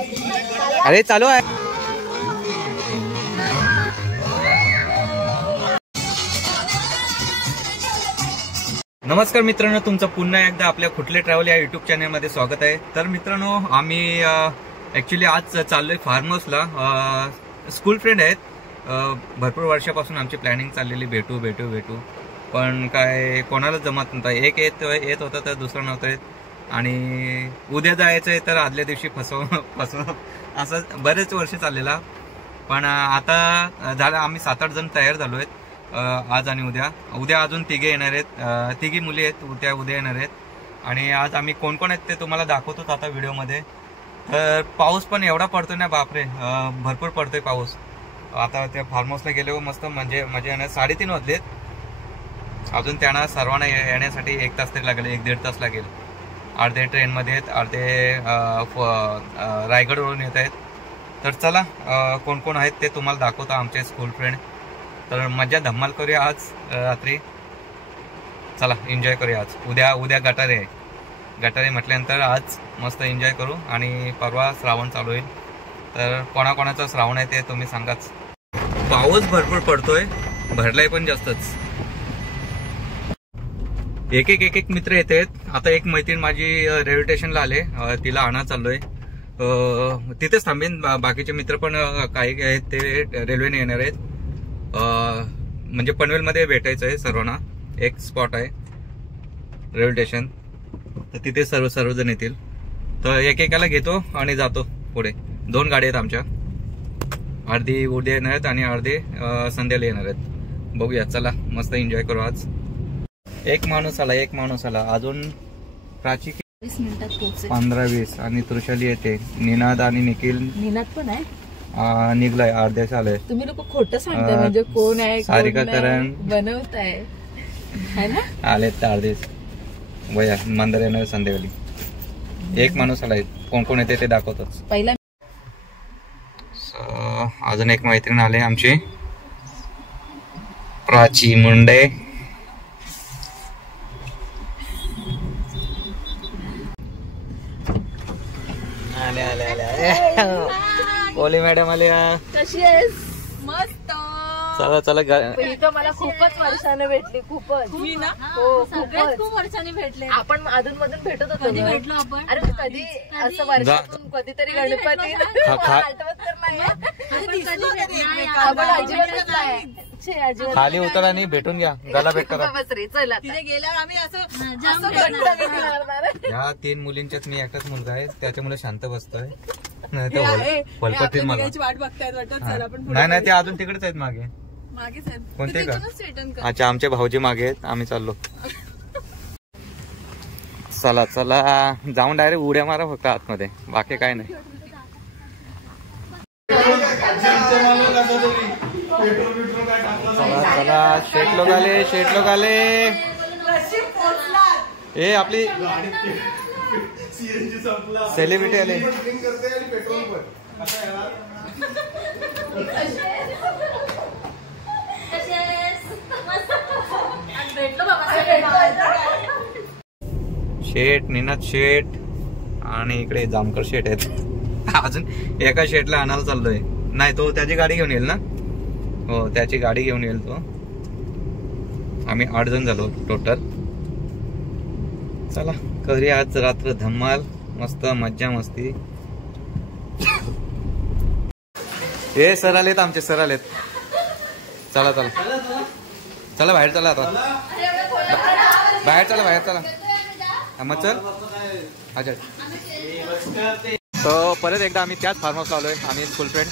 अरे चालू आहे. नमस्कार मित्रांनो, तुमचं पुन्हा एकदा आपल्या कुठले ट्रॅव्हल या युट्यूब चॅनलमध्ये स्वागत आहे. तर मित्रांनो, आम्ही ऍक्च्युली आज चाललोय फार्म हाऊसला. स्कूल फ्रेंड आहेत. भरपूर वर्षापासून आमची प्लॅनिंग चाललेली भेटू भेटू भेटू, पण काय कोणाला जमत नव्हतं. एक येत होता तर दुसरं नव्हतं येत, आणि उद्या जायचं आहे तर आदल्या दिवशी फसव असं बरेच वर्ष चाललेला. पण आता झालं, आम्ही 7-8 जण तयार झालो आहेत आज आणि उद्या अजून तिघे येणार आहेत. तिघी मुली आहेत, उद्या येणार आहेत. आणि आज आम्ही कोण कोण आहेत ते तुम्हाला दाखवतोच आता व्हिडिओमध्ये. तर पाऊस पण एवढा पडतोय ना, बापरे, भरपूर पडतोय पाऊस. आता त्या फार्म हाऊसला गेलो, मस्त म्हणजे मजा येणार. 3:30 वाजलेत. अजून त्यांना सर्वांना येण्यासाठी 1 तास तरी लागेल, 1-1.5 तास लागेल. अर्धे ट्रेनमध्ये आहेत, अर्धे रायगडवरून येत आहेत. तर चला, कोण कोण आहेत ते तुम्हाला दाखवतो, आमचे स्कूल फ्रेंड. तर मजा धम्माल करूया आज रात्री. चला एन्जॉय करूया आज. उद्या गटारे म्हटल्यानंतर आज मस्त एन्जॉय करू. आणि परवा श्रावण चालू होईल. तर कोणाकोणाचा श्रावण आहे ते तुम्ही सांगाच. पाऊस भरपूर पडतोय, भरलाय पण जास्तच. एक मित्र येत आहेत. आता एक मैत्रीण माझी रेल्वे स्टेशनला आले, तिला आणा चाललोय. तिथेच थांबेन. बाकीचे मित्र पण काही आहेत ते रेल्वेने येणार आहेत. म्हणजे पनवेलमध्ये भेटायचं आहे सर्वांना. एक स्पॉट आहे रेल्वे स्टेशन, तर तिथे सर्वजण येतील. तर एकेकाला घेतो आणि जातो पुढे. 2 गाड्या आहेत आमच्या, अर्धी उद्या येणार आहेत आणि अर्धे संध्याला येणार आहेत. बघूया, चला मस्त एन्जॉय करू आज. एक माणूस आला अजून. प्राची 20 मिनिटात पोहोचेल. 15-20. आणि तृषाली येते. निनाद आणि निखिल पण आहे. निघलाय, अर्ध्याच आलाय. तुम्ही लोक खोटं सांगताय, म्हणजे कोण आहे, सारिका करण बनवताय है ना. आलेत तर अर्धेच. वया मंदार येणार संध्याकाळी. एक माणूस आलाय. कोण कोण येते ते दाखवतोच पहिला. अजून एक मैत्रीण आले आमची, प्राची मुंडे. कोली मॅडम आल्या. कशी आहेस? मस्त. चला मला खूपच वर्षाने भेटली. खूपच. मी ना खूप वर्षांनी भेटले. आपण अधून मधून भेटत होतो. कधी भेटलो आपण? अरे कधी असं वर्षातून कधीतरी गणपती. आठवत तर नाही. खाली उतर आणि भेटून घ्या, गला भेट करा. चला तिथे गेल्यावर आम्ही असं. या 3 मुलींच्यात मी एकटाच मुलगा आहे, त्याच्यामुळे शांत बसतोय. नाही वाट बघतायत वाटत. नाही ते अजून तिकडेच आहेत, मागे कोणते का. अच्छा, आमचे भाऊजी मागे आहेत, आम्ही चाललो. चला जाऊन डायरेक्ट उड्या मारा फक्त आतमध्ये, बाकी काय नाही. चला शेट लोक आले. हे आपली सेलिब्रिटी आले. शेट, निनाद शेट आणि इकडे जामकर शेट आहेत. अजून एका शेटला आणायला चाललोय. नाही, तो त्याची गाडी घेऊन येईल ना. हो, त्याची गाडी घेऊन येईल तो. आम्ही 8 जण झालो टोटल. चला करूया आज रात्र धम्माल, मस्त मज्जा मस्ती. हे सर आलेत, आमचे सर आलेत. चला बाहेर चला. आता बाहेर चला. मग चल. अच्छा, तो परत एकदा आम्ही त्याच फार्म हाऊसला आलोय, आम्ही स्कूल फ्रेंड.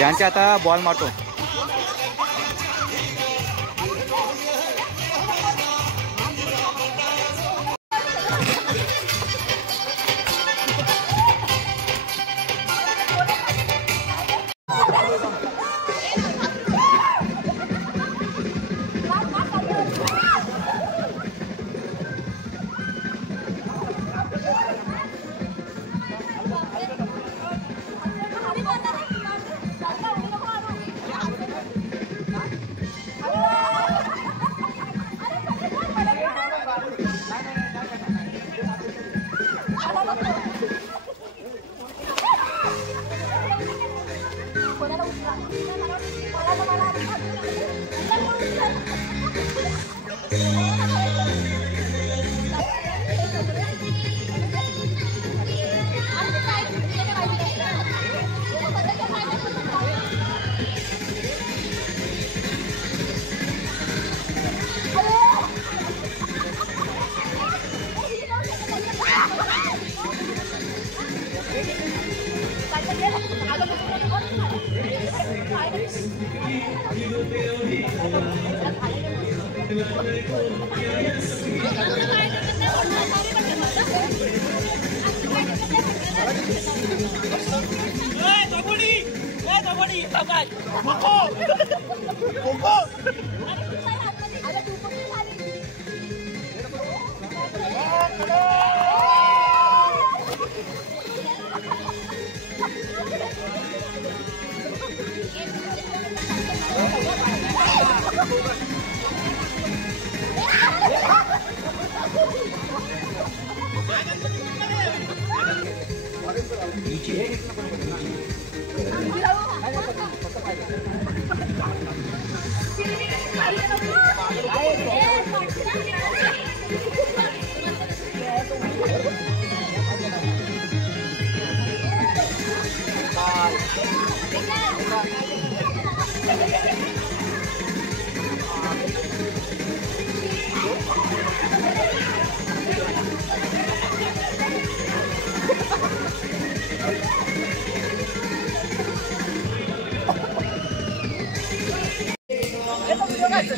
यांचे आता बॉल मारतो.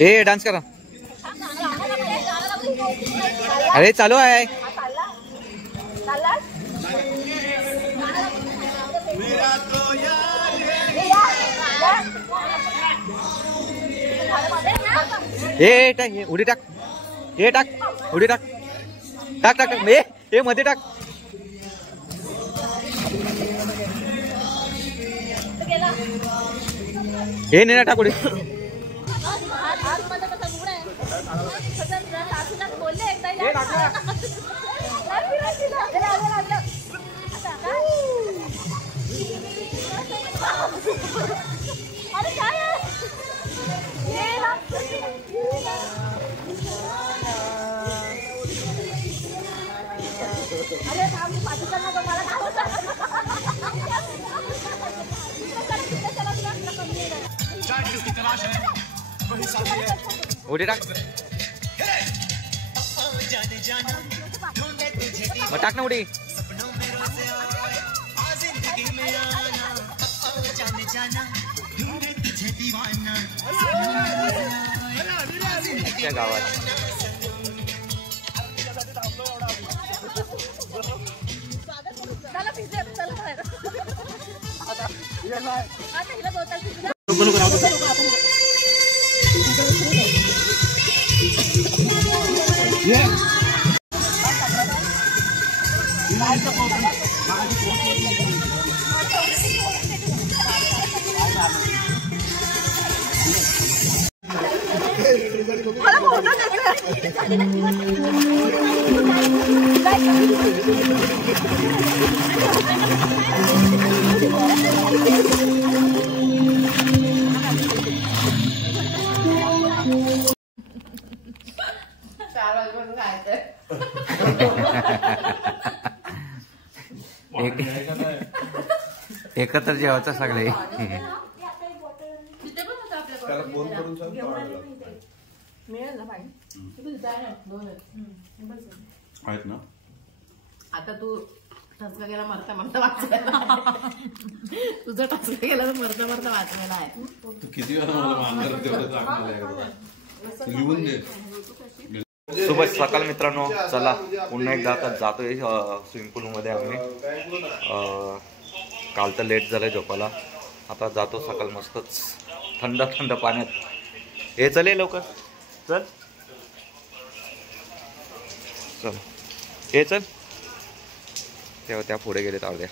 ए डान्स करा. अरे चालू आहे. ए टाक उडी टाक. ए टाक उडी टाक. टाक टाक टाक. ए मध्ये टाक. हे नाही टाक उडी. उडी टाक. टाक ना उडी. त्या गावात एकत्र जेवायचं सगळे. आहेत ना. आता तू ठसका गेला मरता मरता वाचलेला. तुझा ठसका गेला तर मरता मरता वाचलेला आहे. तू किती वेळा मला मानणार तेवढं चांगलं आहे. लिहून दे. शुभ सकाळ मित्रांनो. चला पुन्हा एकदा आता जातोय स्विमिंग पूल मध्ये आम्ही. काल तर लेट झालंय झोपायला. आता जातो सकाळ मस्तच थंड थंड पाण्यात. हे चले लवकर चल चल. हे चल. तेव्हा त्या पुढे गेले अर्ध्या.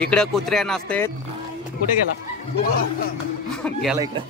इकडे कुत्र्या नाचतेत. कुठे गेला गेला इकडे.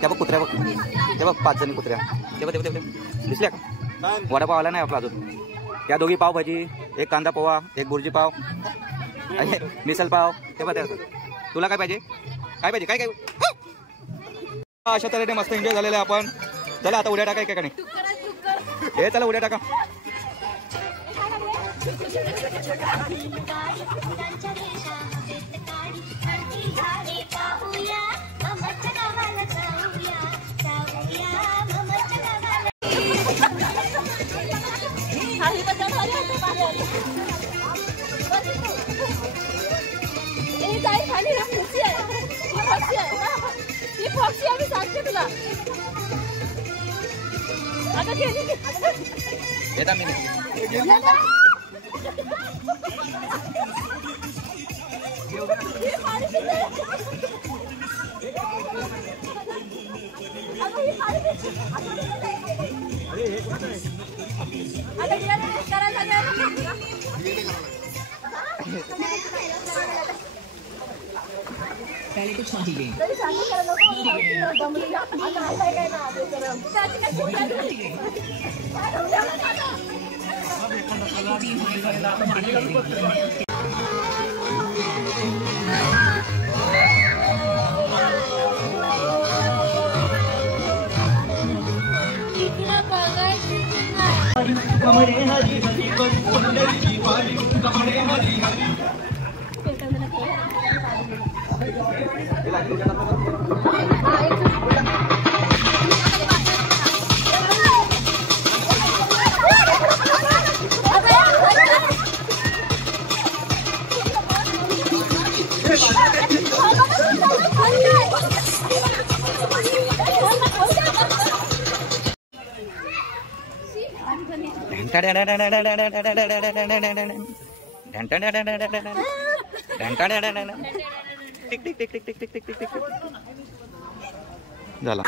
त्या बघ कुत्र्या बघ. ते बघ 5 जणी कुत्र्या. ते बघ दिसल्या का. वडापाव आला नाही आपला अजून. त्या दोघी पावभाजी, एक कांदा पोहा, एक बुर्जी पाव, मिसल पाव. ते बघ तुला काय पाहिजे काय पाहिजे काय काय. अशा तऱ्हेने मस्त एन्जॉय झालेला आहे आपण. चला आता उड्या टाका एका ठिकाणी. हे चला उड्या टाका. पहले कुछ चाहिए कमळे हरी हरी पंढरीची वारी कमळे हरी हरी झाला.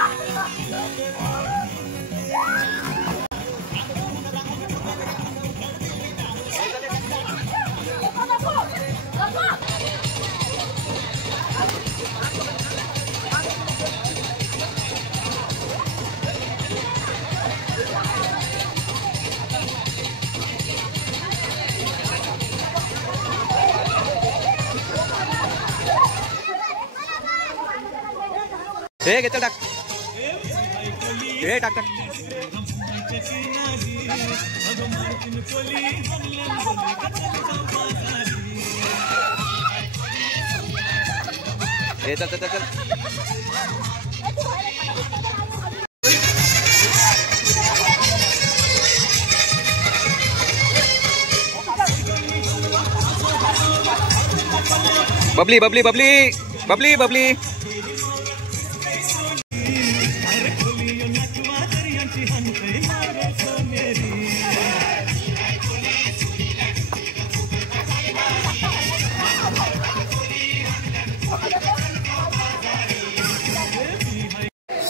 हे घेतो टाक हे टाक टाक हे चल चल चल बबली बबली बबली बबली बबली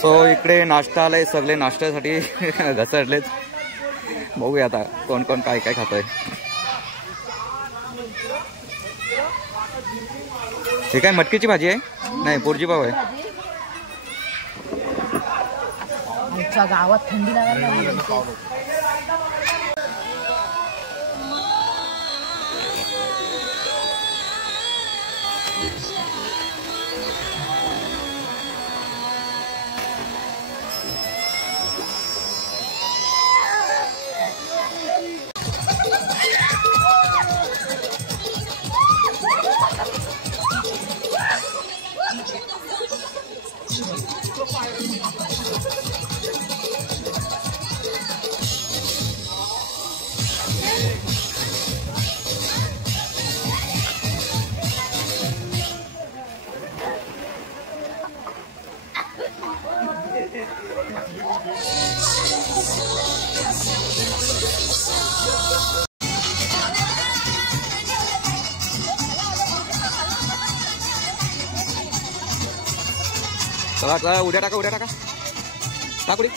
सो इकडे नाश्ता आलाय, सगळे नाश्त्यासाठी घसरलेच. बघूया आता कोण कोण काय काय खातोय. हे काय मटकीची भाजी आहे? नाही, पोरजी पाव आहे. गावात थंडी लागायला चला चला उद्या टाका टाकुडी.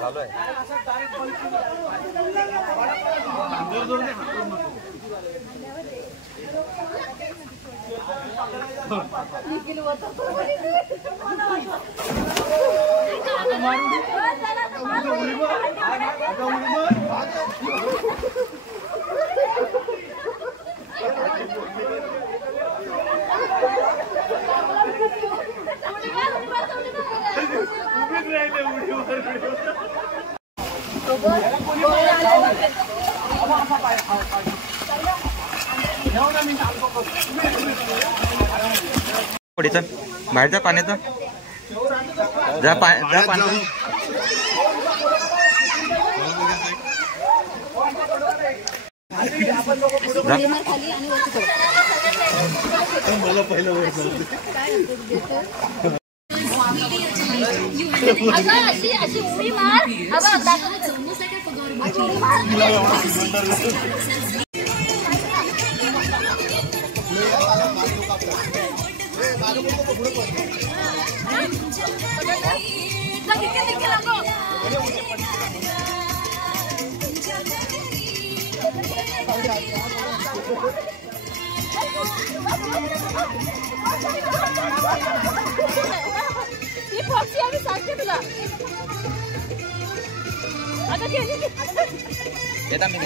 चालू आहे. चल बाहेर जा पाण्याचं जा पाण्याचं मला पहिलं वर अशी उडी मार. ही पक्षी आम्ही सांगते तुला. आता येता मी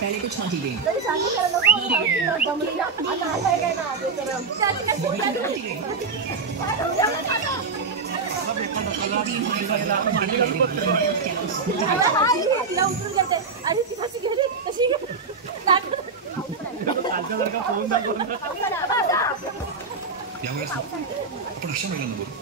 पहले कुछ खाती गई आपण अशा महिलांना बोलू.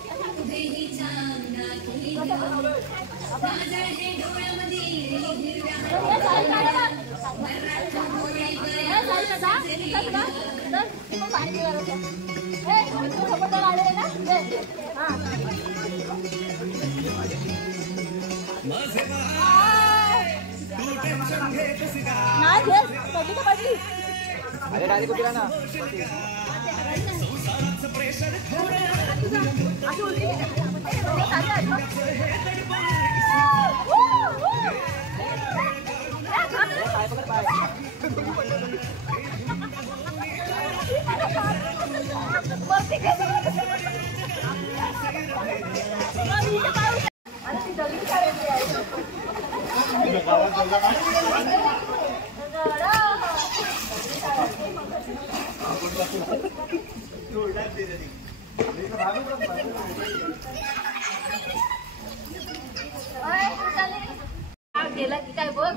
अरे डायरेक्ट कुठे ना गेला की काय बघ.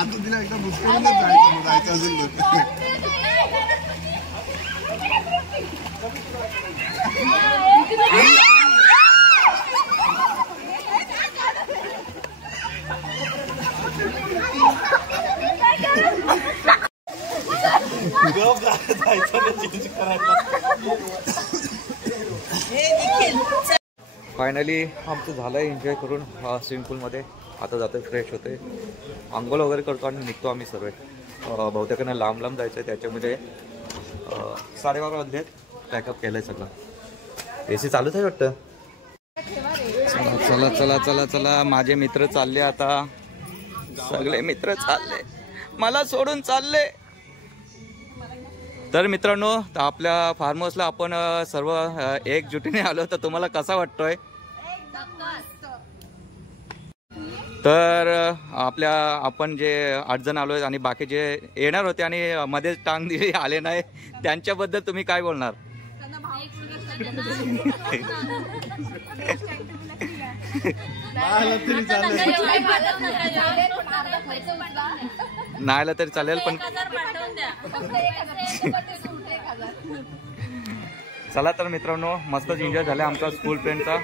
आता तिला एकदा मुश्किल जायचं असेल फायनली आमचं झालंय एन्जॉय करून स्विमिंग पूलमध्ये. आता जातो फ्रेश होते, आंघोळ वगैरे करतो आणि निघतो आम्ही सर्व. बहुतेकांना लांब लांब जायचं आहे, त्याच्यामध्ये 12:30 वाजलेत. पॅकअप केलं आहे सगळं. AC चालूच आहे वाटतं. चला चला चला चला माझे मित्र चालले आता. सगळे मित्र चालले, मला सोडून चालले. तर मित्रांनो, आपल्या फार्म हाऊसला आपण सर्व एकजुटीने आलो. तर तुम्हाला कसा वाटतोय? तर आपण जे 8 जण आलो आणि बाकी जे येणार होते आणि मध्येच टांग दिली आले नाही, त्यांच्याबद्दल तुम्ही काय बोलणार? नाही आलं तरी चालेल, पण चला तर मित्रांनो, मस्तच एन्जॉय झाला आमचा स्कूल फ्रेंडचा.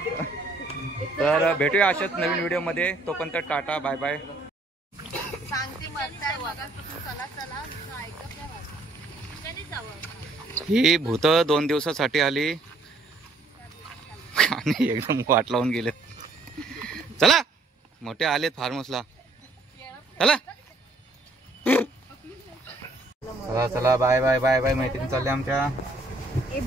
तर भेटूया अशाच नवीन व्हिडिओमध्ये. तोपर्यंत टाटा, बाय बाय. ही भूत 2 दिवसासाठी आली आणि एकदम वाट लावून गेले. चला मोठे आलेत फार्महाऊसला. चला चला चला, बाय बाय बाय बाय. मैत्रिणी चालले आमच्या.